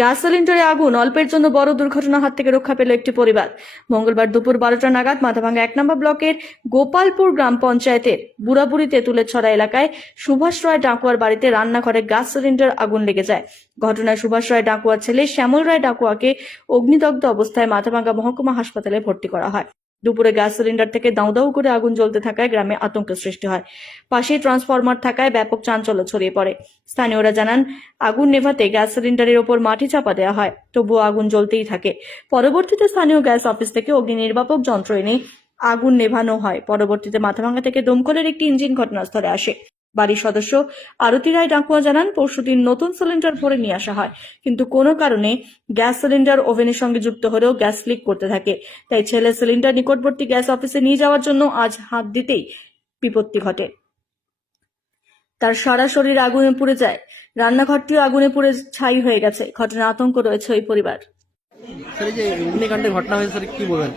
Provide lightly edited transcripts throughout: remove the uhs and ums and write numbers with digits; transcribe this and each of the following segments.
Gas সিলিন্ডারে আগুন, অল্পের জন্য বড় দুর্ঘটনার হাত থেকে রক্ষা পেল একটি পরিবার। মঙ্গলবার দুপুর 12টা নাগাদ মাথাভাঙ্গা 1 নম্বর ব্লকের গোপালপুর গ্রাম পঞ্চায়েতের বুড়াবুড়ি তেঁতুলেরছড়া এলাকায় সুভাষ রায় ডাকুয়ার বাড়িতে রান্নাঘরে গ্যাস সিলিন্ডার আগুন লেগে যায়। ঘটনায় সুভাষ রায় ডাকুয়ার ছেলে শ্যামল রায় ডাকুয়াকে অগ্নিদগ্ধ অবস্থায় মাথাভাঙ্গা মহকুমা হাসপাতালে ভর্তি করা হয়। দুপুরে গ্যাস সিলিন্ডার থেকে দাউ দাউ করে আগুন জ্বলতে থাকায় গ্রামে আতঙ্কের সৃষ্টি হয়। পাশেই ট্রান্সফরমার থাকায় ব্যাপক চাঞ্চল্য ছড়িয়ে পড়ে। স্থানীয়রা জানান, আগুন নেভাতে গ্যাস সিলিন্ডারের ওপর মাটি চাপা দেওয়া হয়, তবুও আগুন জ্বলতেই থাকে। পরবর্তীতে স্থানীয় গ্যাস অফিস থেকে অগ্নি নির্বাপক যন্ত্র এনে আগুন নেভানো হয়। পরবর্তীতে মাথাভাঙ্গা থেকে দমকলের একটি ইঞ্জিন ঘটনাস্থলে আসে। বাড়ির সদস্য আরতি রায় ডাকুয়া জানান, পরশুদিন নতুন সিলিন্ডার ভরে নিয়ে আসা হয়, কিন্তু কোনো কারণে গ্যাস সিলিন্ডার ওভেনের সঙ্গে যুক্ত হলেও গ্যাস লিক করতে থাকে। তাই ছেলে সিলিন্ডার নিকটবর্তী গ্যাস অফিসে নিয়ে যাওয়ার জন্য আজ হাত দিতেই বিপত্তি ঘটে। তার সারা শরীর আগুনে পুড়ে যায়। রান্নাঘরটিও আগুনে পুড়ে ছাই হয়ে গেছে। ঘটনায় আতঙ্ক রয়েছে ওই পরিবার। স্যার, এই যে অগ্নিকাণ্ডের ঘটনা হয়েছে, স্যার কি বলবেন?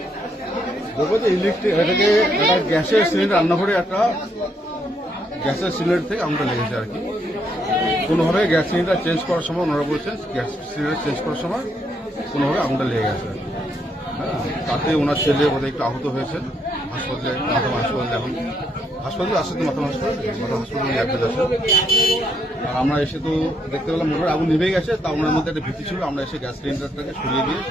দেখো যে ইলেকট্রিক এটাকে একটা গ্যাসের সিলিন্ডার, রান্নাঘরে একটা গ্যাসের সিলিন্ডার থেকে আগুনটা লেগেছে আর কি। কোনোভাবে গ্যাস সিলিন্ডার চেঞ্জ করার সময় ওনারা বলছেন গ্যাস সিলিন্ডার চেঞ্জ করার সময় কোনোভাবে আগুনটা লেগে গেছে আর কি। হ্যাঁ, তাতে ওনার ছেলে বোধহয় একটু আহত হয়েছেন। হাসপাতালে এখন হাসপাতালে আসছে তো মাথা হাসপাতালে অ্যাডমিট আছে। আর আমরা এসে তো দেখতে পেলাম মোটর আগুন নিভে গেছে, তা ওনার মধ্যে একটা ভীতি ছিল। আমরা এসে গ্যাস সিলিন্ডারটাকে সরিয়ে দিয়ে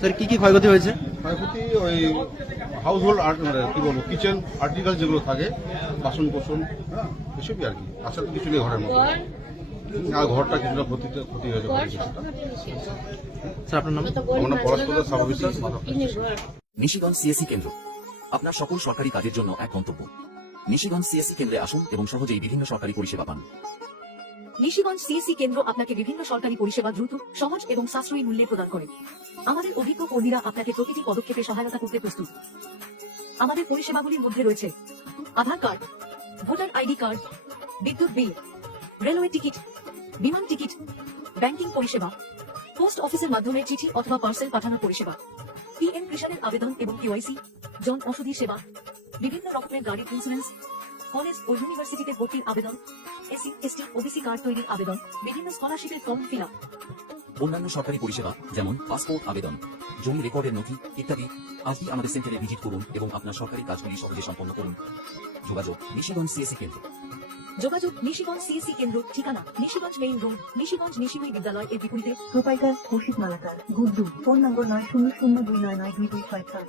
স্যার, কি ক্ষয়ক্ষতি হয়েছে? ক্ষয়ক্ষতি ওই হাউস হোল্ড মানে কি বলবো, কিচেন আর্টিকেল যেগুলো থাকে, বাসন কোসন, হ্যাঁ, এসবই আর কি। আশা তো কিছু নেই ঘরের মধ্যে। আর ঘরটা কিছুটা ক্ষতি হয়েছে ঘরের কিছুটা। স্যার, আপনার নাম? আমার নাম পলাশপদ সাব অফিসার। নিশিগঞ্জ সিএসসি কেন্দ্র আপনার সকল সরকারি কাজের জন্য এক গন্তব্য। নিশিগঞ্জ সিএসসি কেন্দ্রে আসুন এবং সহজেই বিভিন্ন সরকারি পরিষেবা পান। নিশিগঞ্জ সিএসসি কেন্দ্র আপনাকে বিভিন্ন সরকারি পরিষেবা দ্রুত, সহজ এবং সাশ্রয়ী মূল্যে প্রদান করে। আমাদের অভিজ্ঞ কর্মীরা আপনাকে প্রতিটি পদক্ষেপে সহায়তা করতে প্রস্তুত। আমাদের পরিষেবাগুলির মধ্যে রয়েছে আধার কার্ড, ভোটার আইডি কার্ড, বিদ্যুৎ বিল, রেলওয়ে টিকিট, বিমান টিকিট, ব্যাংকিং পরিষেবা, পোস্ট অফিসের মাধ্যমে চিঠি অথবা পার্সেল পাঠানোর পরিষেবা, পিএম কিষাণের আবেদন এবং কেওয়াইসি, জন ঔষধি সেবা, বিভিন্ন রকমের গাড়ির ইন্স্যুরেন্স, কলেজ ও ইউনিভার্সিটিতে ভর্তির আবেদন, এসসি এসটি ওবিসি কার্ড তৈরির আবেদন, বিভিন্ন স্কলারশিপের ফর্ম ফিল আপ, অন্যান্য সরকারি পরিষেবা যেমন পাসপোর্ট আবেদন, জমি রেকর্ডের নথি ইত্যাদি। আজই আমাদের সেন্টারে ভিজিট করুন এবং আপনার সরকারি কাজগুলি সহজে সম্পন্ন করুন। যোগাযোগ নিশিগঞ্জ সিএসসি কেন্দ্র। যোগাযোগ নিশিগঞ্জ সিএসসি কেন্দ্র, ঠিকানা নিশিগঞ্জ মেইন রোড, নিশিগঞ্জ নিশিমই বিদ্যালয় এর বিপরীতে। Proprietor Kaushik Malakar, Guddu, phone number 9002992266।